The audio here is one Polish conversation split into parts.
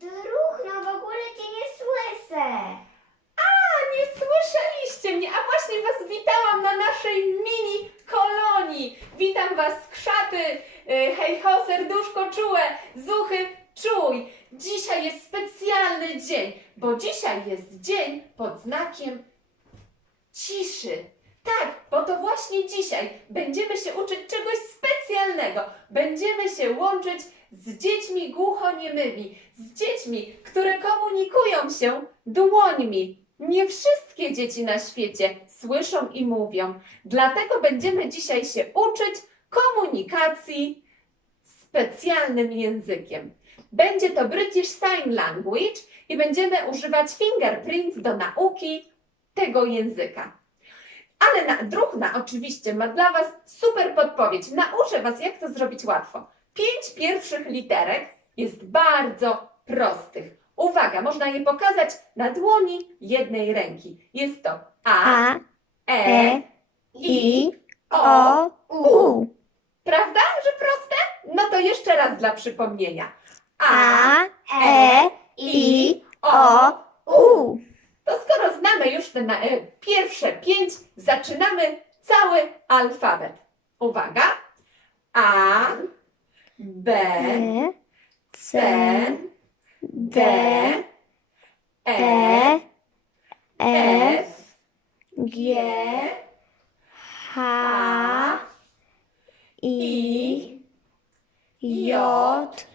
Druch, no w ogóle cię nie słyszę. A, nie słyszeliście mnie, a właśnie Was witałam na naszej mini kolonii. Witam Was krzaty, y, hej ho, serduszko czułe, zuchy czuj. Dzisiaj jest specjalny dzień, bo dzisiaj jest dzień pod znakiem ciszy. Tak, bo to właśnie dzisiaj będziemy się uczyć czegoś specjalnego. Będziemy się łączyć z dziećmi głuchoniemymi, z dziećmi, które komunikują się dłońmi. Nie wszystkie dzieci na świecie słyszą i mówią. Dlatego będziemy dzisiaj się uczyć komunikacji specjalnym językiem. Będzie to British Sign Language i będziemy używać fingerprints do nauki tego języka. Ale na, Druhna oczywiście ma dla Was super podpowiedź. Nauczę Was, jak to zrobić łatwo. Pięć pierwszych literek jest bardzo prostych. Uwaga, można je pokazać na dłoni jednej ręki. Jest to A, A, E, E, I, O, U. Prawda, że proste? No to jeszcze raz dla przypomnienia. A, E, I, O, skoro znamy już te na, e, pierwsze pięć, zaczynamy cały alfabet. Uwaga. A, B, C, D, E, F, G, H, I, J,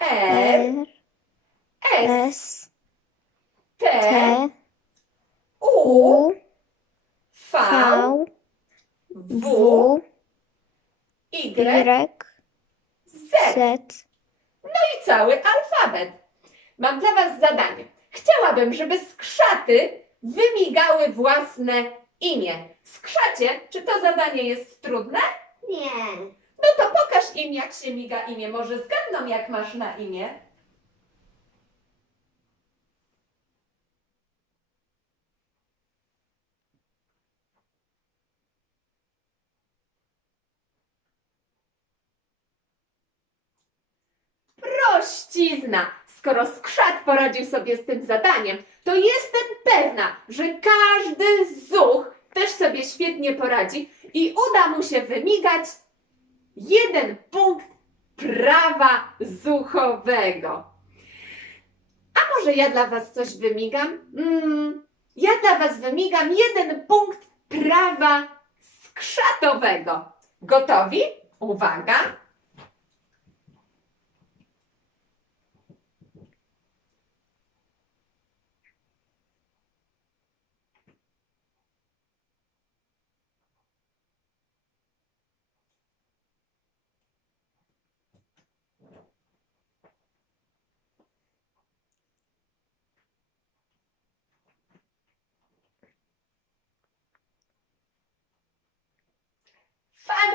R, S, S, T, U, V, W, Y, Y, Z. Z. i cały alfabet. Mam dla Was zadanie. Chciałabym, żeby skrzaty wymigały własne imię. Skrzacie, czy to zadanie jest trudne? Nie. No to pokaż im, jak się miga imię. Może zgadną, jak masz na imię. Prościzna! Skoro skrzat poradził sobie z tym zadaniem, to jestem pewna, że każdy zuch też sobie świetnie poradzi i uda mu się wymigać jeden punkt prawa zuchowego. A może ja dla Was coś wymigam? Mm, ja dla Was wymigam jeden punkt prawa skrzatowego. Gotowi? Uwaga!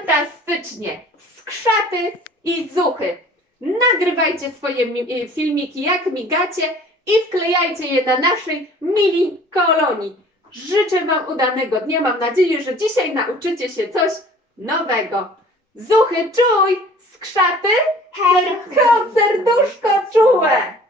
Fantastycznie! Skrzaty i zuchy. Nagrywajcie swoje mi- filmiki, jak migacie i wklejajcie je na naszej mini kolonii. Życzę Wam udanego dnia. Mam nadzieję, że dzisiaj nauczycie się coś nowego. Zuchy, czuj! Skrzaty, Hej, hej!